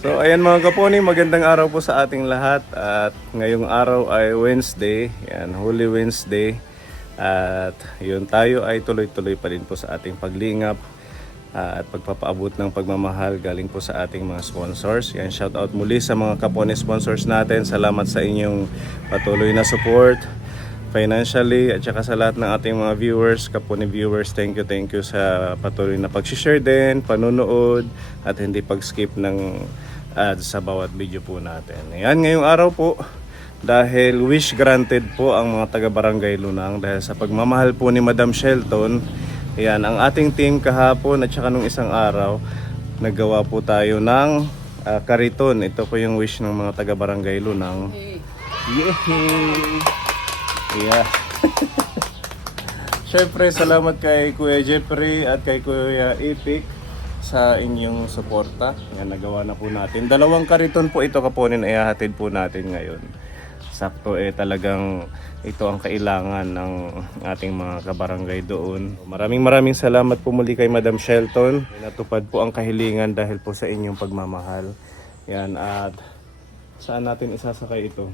So ayan mga kaponi, magandang araw po sa ating lahat. At ngayong araw ay Wednesday, yan, Holy Wednesday. At yun, tayo ay tuloy-tuloy pa rin po sa ating paglingap at pagpapaabot ng pagmamahal galing po sa ating mga sponsors. Yan, shout out muli sa mga kaponi sponsors natin. Salamat sa inyong patuloy na support financially at saka sa lahat ng ating mga viewers, kaponi viewers, thank you sa patuloy na pag-share din, panonood at hindi pag-skip ng ads sa bawat video po natin. Ayan, ngayong araw po, dahil wish granted po ang mga taga Barangay Lunang dahil sa pagmamahal po ni Madam Shelton. Ayan, ang ating team kahapon at saka nung isang araw, naggawa po tayo ng kariton. Ito po yung wish ng mga taga Barangay Lunang. Yehey! Yeah. Syempre, salamat kay Kuya Jeffrey at kay Kuya Epic sa inyong suporta. Yan, nagawa na po natin. Dalawang kariton po ito kaponin ay hahatid po natin ngayon. Sakto talagang ito ang kailangan ng ating mga kabarangay doon. Maraming salamat po muli kay Madam Shelton. Natupad po ang kahilingan dahil po sa inyong pagmamahal. Yan, at saan natin isasakay ito?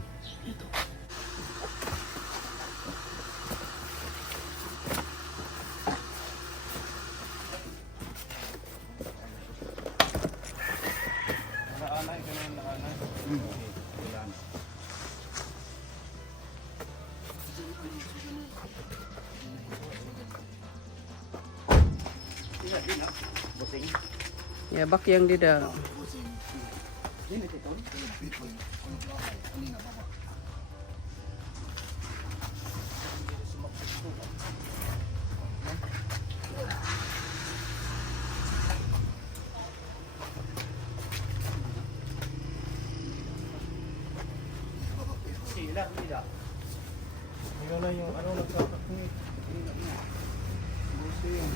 Ya, bakyang dida. Ikaw na yung ano nagkakaknik. Busing.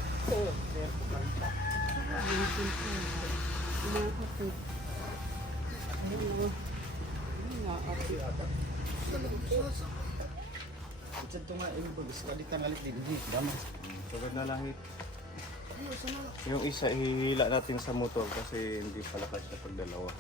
Ito nga, ini bagus. Kadi tangalit din. Dama. Sugod na langit. Yung isa ihila natin sa motor kasi hindi pala kasya pag dalawa.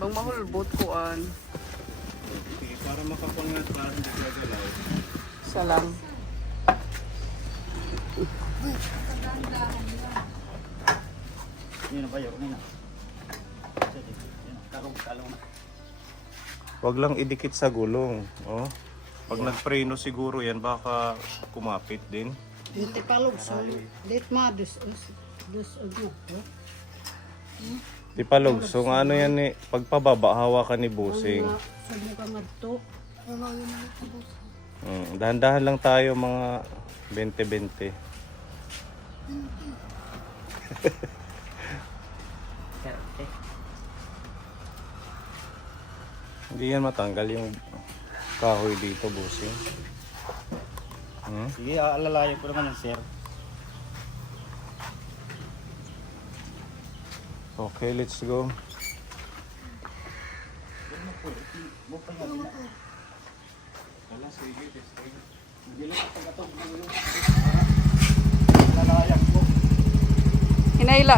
Bang mahulbot kuan. Okay, para makapangat para hindi gagalaw. Isa lang. Ini na bayo. Ini na. Sige. Kalong na. Wag lang idikit sa gulong. Oh. Pag nagpreno siguro yan baka kumapit din. Hindi palog so dit ma dus ano. Di palog. So ano yan eh, pagpababa hawakan ni Busing. Sa mga ngadto. Dahan-dahan lang tayo mga 20-20. Hindi yan matanggal yung kahoy dito, Busing. Sige, alalayan ko naman yan, sir. Okay, let's go.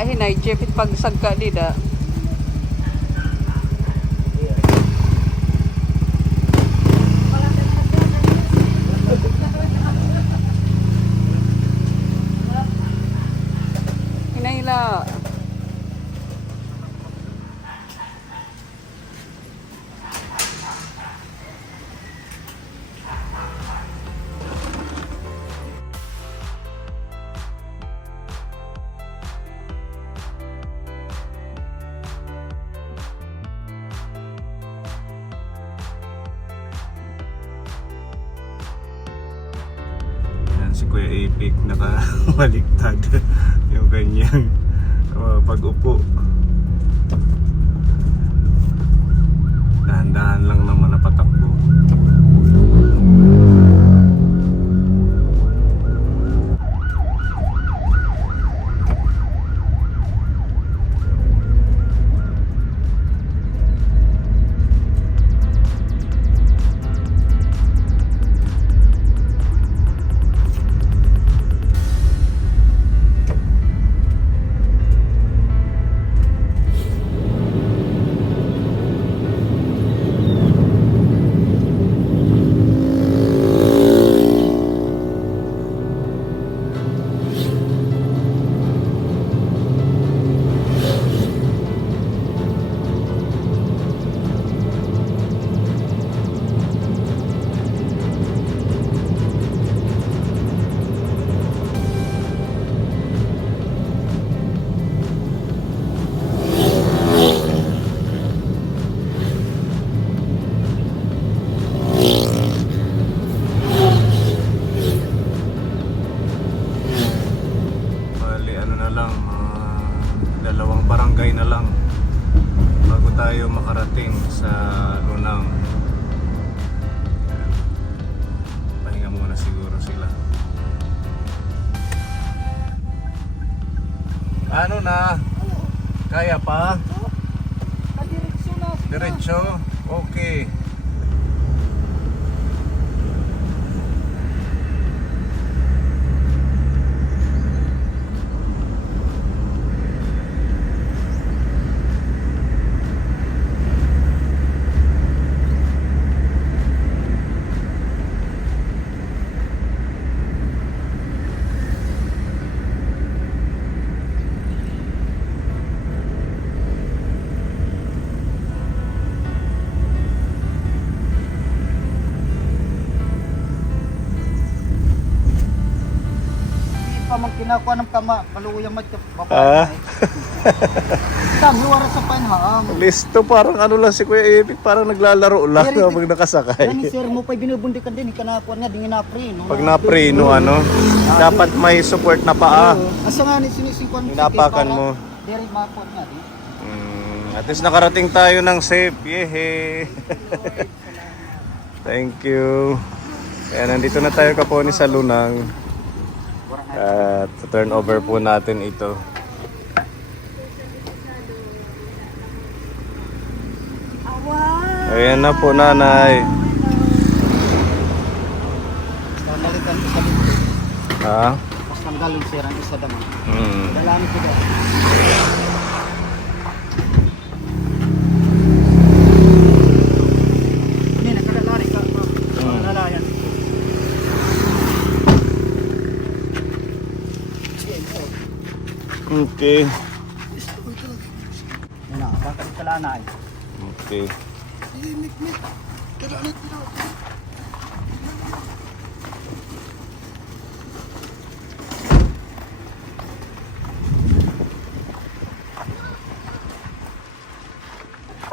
Hinay Jepit pagsagka dida. Hinayla. si Kuya Epic nakabaliktad yung kanyang pag-upo. Dahan-dahan lang naman na. Kaya pa? Kadiretso na. Diretso? Okay. Hindi pa man kinakuha ng kama. Maluyang mat. Ah, Dami wara sa panhaang. listo parang ano lang si Kuya Epic, parang naglalaro lang Pero, habang nakasakay. Yan sir mo pa binubundikan din. Ikanakuha nga. Di nga na-preno. Pag napreno ano, dapat may support na paa. Asa nga ni sinisingkuan Hinapakan mo. Diri mapot nga di. At least nakarating tayo ng safe. Yehey! Thank you. Kaya nandito na tayo kaponi sa Lunang. At turn over po natin ito. Ayan na po, nanay. Balikan sa dito. Ha? Pas tanggalon sir ang isa damo. Hmm. Dalami ko daw. Ini nakalalari ka. Nalalayan. Okay. Yan bakit kalanay. Okay.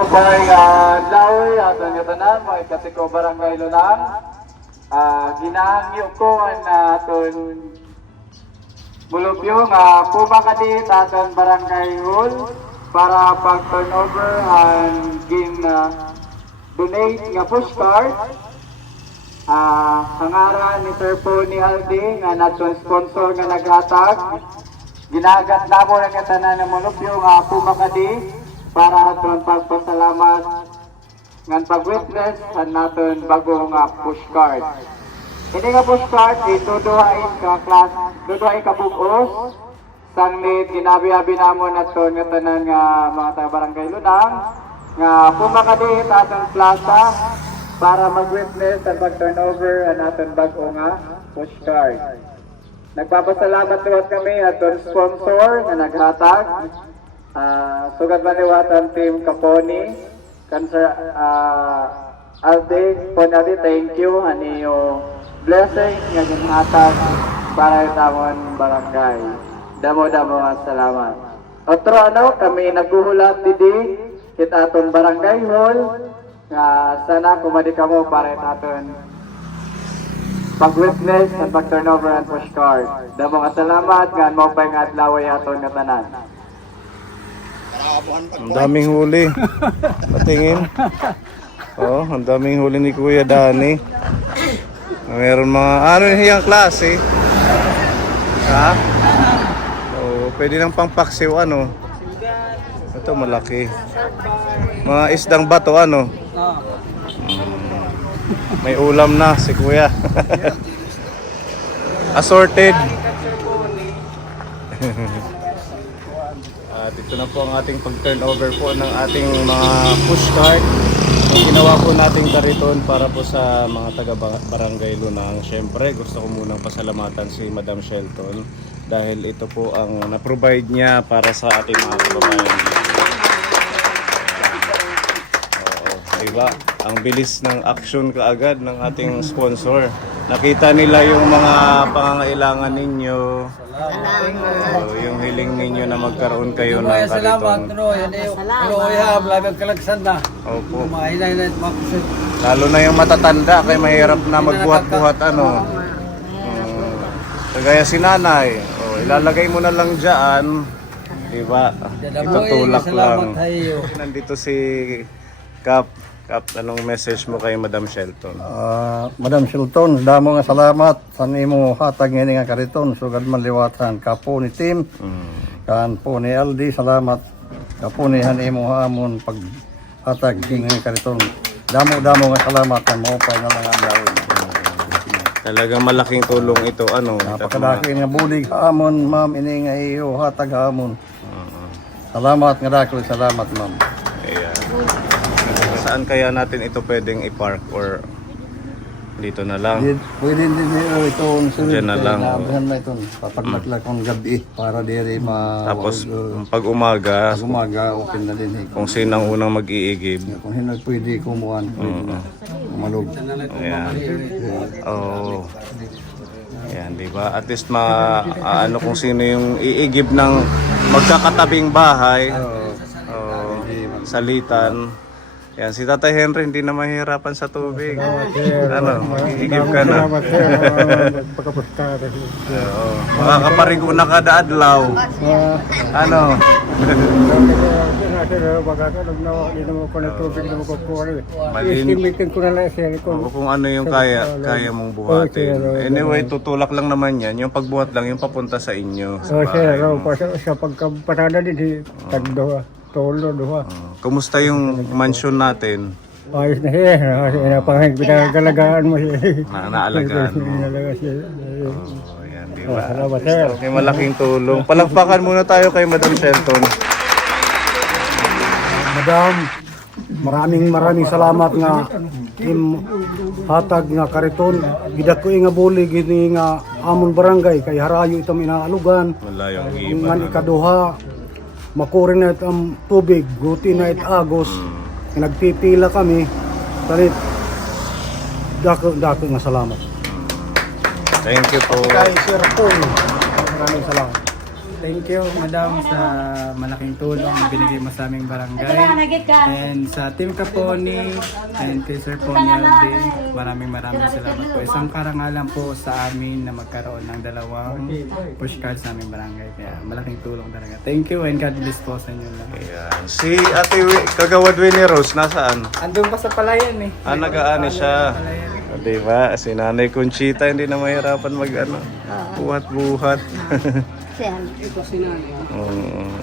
Barangay Laoy, aton yung tanan, mga kasi ko Barangay Lunang. Ginahangyo ko ang aton mulupyo nga pumakadit aton Barangay Hall para pag-turnover ang donate nga pushcard. Hangaran ni Sir Pony Aldi nga naton sponsor nga naghatag. Ginagat na mo ng tanan ng mulupyo nga pumakadit para aton pagpasalamat ngan pag-witness sa naton bagong pushcard. Ini nga pushcard ituduhain ka class, duduhain ka bugos sanglit ginabi-abi namon naton nga tanan nga mga taga Barangay Lunang nga pumakadit aton plaza para mag-witness sa pag-turnover ang aton bagong pushcard. Nagpapasalamat tuwat kami aton sponsor nga naghatag. Sugad maniwatan team Kaponi, Cancer Aldi, Ponadi, thank you. Ani yung blessing nga ginhatag para itamon barangay. Damo-damo nga salamat. Otro kami naghuhulat didi kita aton barangay hall nga sana kumadi kamo para aton pag-witness at pag-turnover and pushcard. Damo nga salamat nga mo pa nga adlaw aton nga tanan. Ang daming huli. Patingin. Oh, ang daming huli ni Kuya Dani. Meron mga ano yung klase. Ha? Oh, pwede nang pangpaksiw ano. Ito malaki. Mga isdang bato ano. May ulam na si Kuya. Assorted. At ito na po ang ating pag-turnover po ng ating mga pushcart. Ang ginawa po nating kariton para po sa mga taga-barangay Lunang. Siyempre, gusto ko munang pasalamatan si Madam Shelton dahil ito po ang na-provide niya para sa ating mga kababayan. Oo, diba? Ang bilis ng action kaagad ng ating sponsor. Nakita nila yung mga pangangailangan ninyo. So, yung hiling ninyo na magkaroon kayo ng kariton. Opo. Lalo na yung matatanda kay mahirap na magbuhat-buhat ano. Kagaya si nanay. Ilalagay mo na lang dyan. Diba? Itutulak lang. Nandito si Kap. Kap, anong message mo kay Madam Shelton? Madam Shelton, damo nga salamat sa nimo hatag ngini nga kariton sugad man liwatan kapo ni team. Kaan po ni Aldi, salamat. Kapunihan imo hamon paghatag hingi kariton. Damo-damo nga salamat kan mo pa na lang ang gawin. Talagang malaking tulong ito. Ano? Napakadaki nga bulig hamon, ma'am, ini nga iyo hatag hamon. Salamat nga dako, salamat, ma'am. Ayan. Saan kaya natin ito pwedeng i-park or dito na lang? Pwede din nyo ito Diyan na lang, Naabahan mo ito. Papagmatlag kong gabi para diri Tapos pag umaga, umaga, open na din. kung sinang unang mag-iigib. Kung hindi pwede kumuhan, pwede na. Malog. Ayan. Oh. Ayan, di ba? At least ano kung sino yung iigib ng magkakatabing bahay. Oh, salitan. Yan, si Tatay Henry hindi na mahirapan sa tubig. Ano, mag-iigib ka na. Oo. Makakaparigo na kada adlaw. Ano? O kung ano yung kaya mong buhatin. Anyway, tutulak lang naman yan. Yung pagbuhat lang, yung papunta sa inyo. Sa bahay. Sa pagkapatada din, tagdo, tolo, duha. Kumusta yung mansion natin? Ayos na siya. Pinagalagaan mo siya. Naalagaan mo. Pinagalagaan siya. Oh, yan, di ba? Salamat, sir. Okay, malaking tulong. Palakpakan muna tayo kay Madam Shelton. Madam, maraming salamat nga im hatag nga kariton. Gidako nga buli gini nga amon barangay kay harayo itam inaalugan. Malayong iba. Ngan ikaduha makurin na ang tubig, guti na it agos. Nagpipila kami. Talit dako nga salamat. Thank you po. Kay Sir Paul, maraming salamat. Thank you, Madam, sa malaking tulong na binigay mo sa aming barangay. And sa Team Caponi and kay Sir Poniel din, maraming salamat po. Isang karangalan po sa amin na magkaroon ng 2 pushcart sa aming barangay. Kaya malaking tulong talaga. Thank you and God bless po sa inyo lang. Ayan. Si Ate Kagawad Winnie Rose, nasaan? Andun pa sa palayan eh. Nag-aani siya. Diba? Si Nanay Conchita hindi na mahirapan buhat-buhat. Ito si nanay.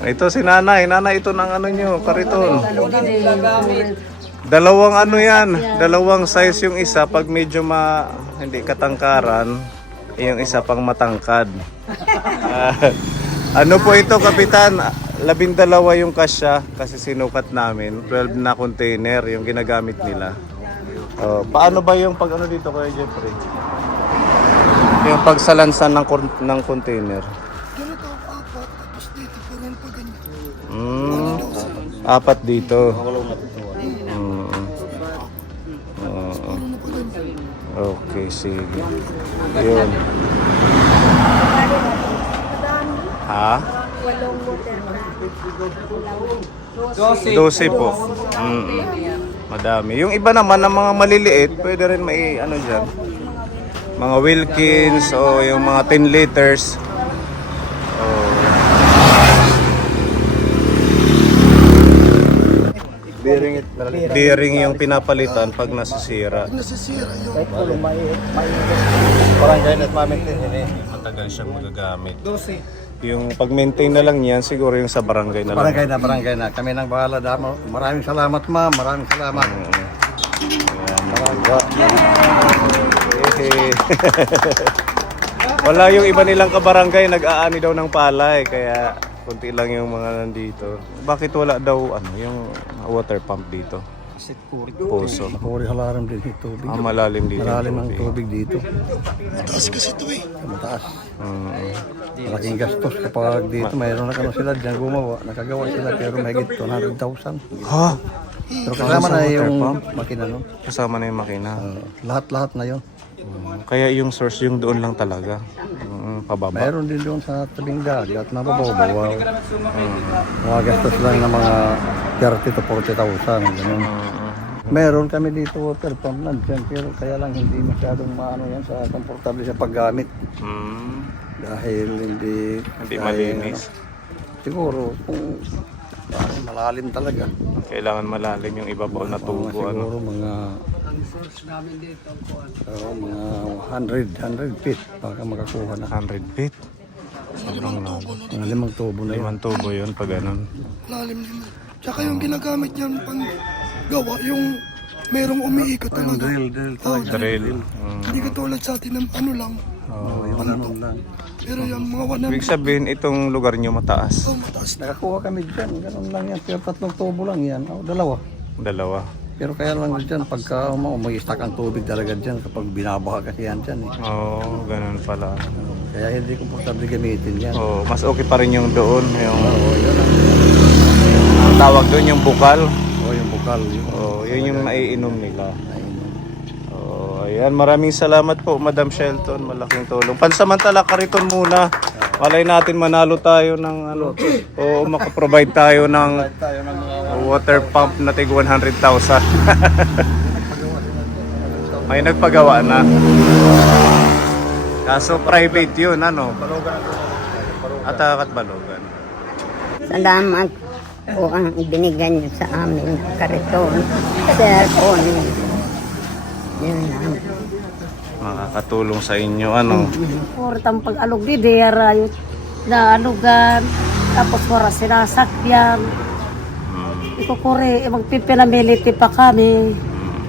Ito si Nanay. Nanay, ito ng ano nyo, kariton. Gamit. Dalawang ano yan, dalawang size yung isa pag medyo hindi katangkaran, yung isa pang matangkad. Ano po ito, Kapitan? 12 yung kasya kasi sinukat namin, 12 na container yung ginagamit nila. Paano ba yung pag ano dito, Kuya Jeffrey? Yung pagsalansan ng container. Apat dito. Okay, sige. Yun. Ha? 12 po. Madami. Yung iba naman ng mga maliliit, pwede rin may ano dyan. Mga Wilkins o yung mga 10 liters. Bearing yung pinapalitan pag nasisira. Barangay at ma-maintain yun eh. Matagal siyang magagamit. Yung pag-maintain na lang yan, siguro yung sa barangay na lang. Barangay na. Kami nang bahala damo. Maraming salamat, ma'am. Maraming salamat. Wala yung iba nilang kabarangay, nag-aani daw ng palay, kaya kunti lang yung mga nandito. Bakit wala daw yung water pump dito? Puso. Makuri halaram din yung tubig. Malalim dito. Malalim ang tubig dito. Mataas kasi ito eh. Mataas. Malaking gastos kapag dito. Mayroon na kano sila dyan gumawa. Nakagawa sila pero may 200,000. Ha? Pero kasama na yung makina no? Kasama na yung makina. Lahat-lahat na yun. Kaya yung source yung doon lang talaga. Pababa. Mayroon din doon sa tabing dagat na mababaw. Mga gastos lang ng mga 30 to 40,000. Ganun. Meron kami dito water pump nandiyan pero kaya lang hindi masyadong maano yan sa komportable sa paggamit. Dahil hindi malinis. Siguro kung malalim talaga. Kailangan malalim yung ibabaw na tubo. Siguro mga mga 100 feet baka makakuha na. 100 feet. Sobrang lalim. Mga 5 tubo na yun. 5 tubo yun pag ganun. Lalim din. Tsaka yung ginagamit niyan pang gawa, yung merong umiikot talaga. Oh, Drill. hindi katulad sa atin ng ano lang. Yung ganun lang. Pero yung mga Ibig sabihin, itong lugar nyo mataas. mataas na. Nakakuha kami dyan, ganun lang yan. Pero 3 tubo lang yan, o 2. Dalawa. Pero kaya lang dyan, pagka umagistak ang tubig talaga dyan kapag binabaha kasi yan dyan. Oo, ganun pala. Kaya hindi komportable gamitin yan. Oo, mas okay pa rin yung doon. Yung Yun ang ang tawag doon, yung bukal. yung bukal. Oo, yun yung naiinom nila. Ayan, maraming salamat po, Madam Shelton. Malaking tulong. Pansamantala, Kariton muna. Malay natin manalo tayo ng ano. O makaprovide tayo ng water pump na tig 100,000. May nagpagawa na. Kaso private yun, ano? Atakat Balogan. Salamat po ang ibinigay niyo sa amin, Kariton. Cellphone. Yun lang. Makakatulong sa inyo, ano? Portang pag-alog di dera yun. Na alugan. Tapos wala sinasakyan. Ikukuri, magpipinamiliti pa kami.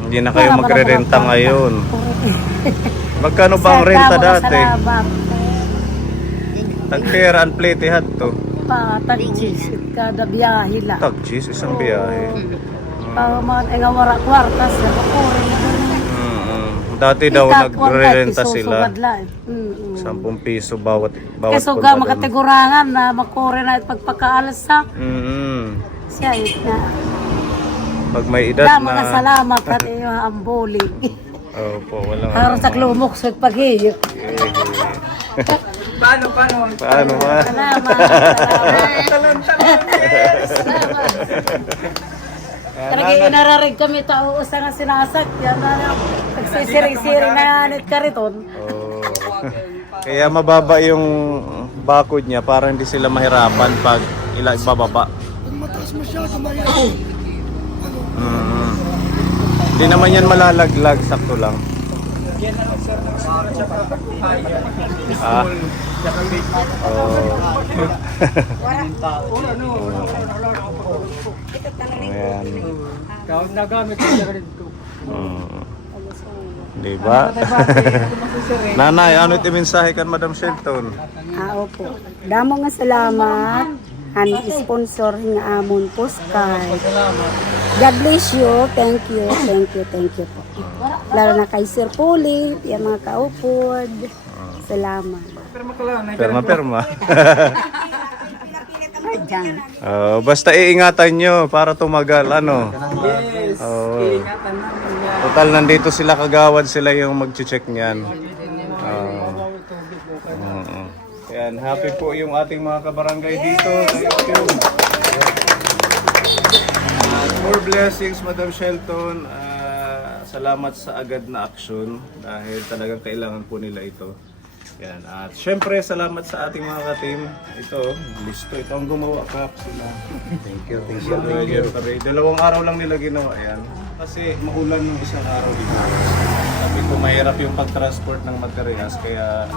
Hindi na kayo magre-renta ngayon. Magkano ba ang renta dati? Tagpera ang plete hat to. Tag-cheese, kada biyahe lang. Tag-cheese, isang biyahe. Para man ay nga wala kwartas na makuri. Dati daw nagre-renta sila. 10 10 piso bawat Keso punta ga doon. magkategurangan na makuri na pagpakaalas sa siya na. Pag may edad Da mga na. salamat at iyo ang boli. Opo, walang Para sa klumok sa paghiyo. Paano? Paano ba? Salamat. Salamat. Talaga inararig kami tao usa nga sinasakyan na nagsisiring-siring na anit Kariton. Oh. Kaya mababa yung bakod niya para hindi sila mahirapan pag bababa. Pag mataas masyado, mahirap. Hindi naman yan malalaglag, sakto lang. Ah. Ayan. Kahit nagamit ko siya dito. Diba? Nanay, ano iti mensahe kan Madam Shelton? Opo. Damo nga salamat. Han sponsor nga amon postcard. God bless you. Thank you. Thank you po. Lalo na kay Sir Puli, yung mga kaupod. Salamat. Perma. Diyan. Basta iingatan nyo para tumagal, ano? Yes. Ingatan namin yan. Total, nandito sila kagawad, sila yung mag-check niyan. Yan, happy po yung ating mga kabarangay dito. Thank you. More blessings, Madam Shelton. Salamat sa agad na aksyon dahil talagang kailangan po nila ito. Yan. At syempre, salamat sa ating mga ka-team. Ito, listo. Ito ang gumawa, Kap. Sila. Thank you. Dalawang araw lang nila ginawa yan. Kasi maulan yung isang araw dito. Sabi ko, mahirap yung pag-transport ng materials. Kaya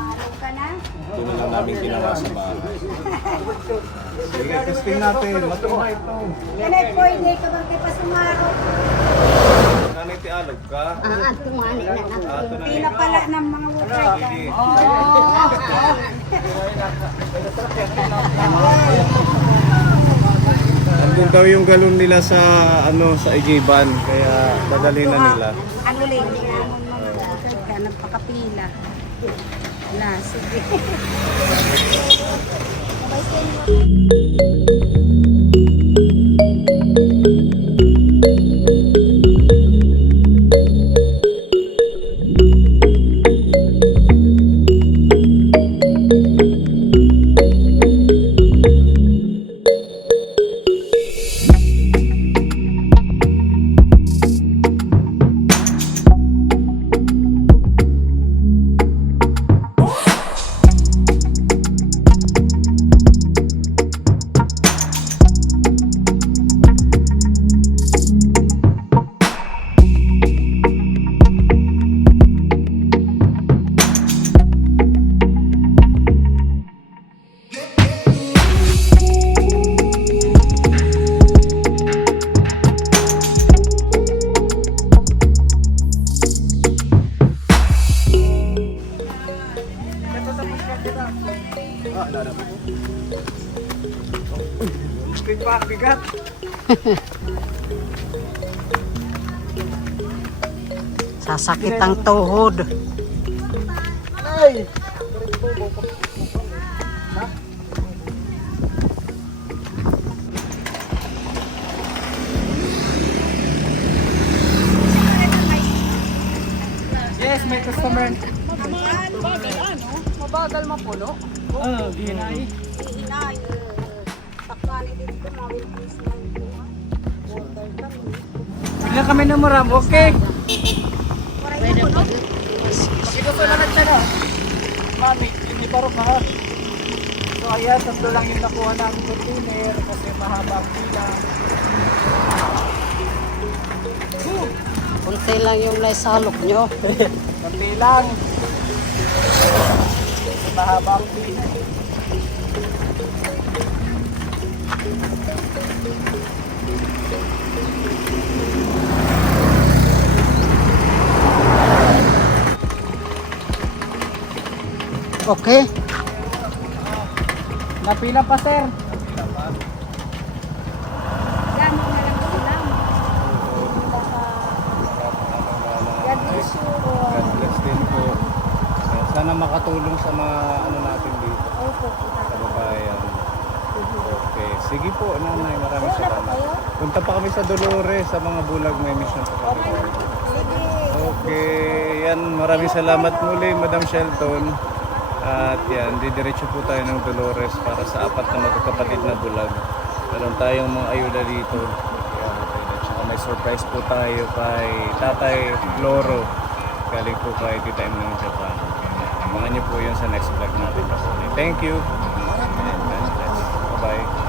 ito na lang namin ginawa sa bahay. Sige, testing natin. Matuwa ito. Kanay po, hindi ka bang kipasumaro? Nanay ti alog ka? Tumani na Ato na Pila pala ng mga water. Sige. Andun daw yung galon nila sa sa Igiban, kaya dadali na nila. Ano lang, hindi naman mga nagpakapila. Na, sige. bigat. Sasakit ang tuhod. Yes, may customer. Mabagal mapuno. Oh, ginay. Inay. Takani dito mawil please na ito. Water kami. Bigla kami na maram, okay? Ito pa naman siya. Mami, hindi pa rin mahal. So ayan, tatlo lang yung nakuha namin container kasi mahaba ang pila. Kunti lang yung naisalok nyo. Konti lang. Kasi mahaba ang pila. Okay. Napila pa, sir. Damo na lang sila. God bless you. God bless din po. Sana makatulong sa mga ano natin dito. Opo. Sa babayan. Okay. Sige po, nanay. Maraming salamat. Punta pa kami sa Dolores, sa mga bulag may mission pa kami. Okay. Yan, maraming salamat muli, Madam Shelton. At yan, didiretso po tayo ng Dolores para sa 4 na magkakapatid na bulag. Meron tayong mga ayuda dito. Yan, at saka may surprise po tayo kay Tatay Loro. Galing po kay Tita M ng Japan. Abangan niyo po yun sa next vlog natin. Thank you. And God bless. Bye-bye.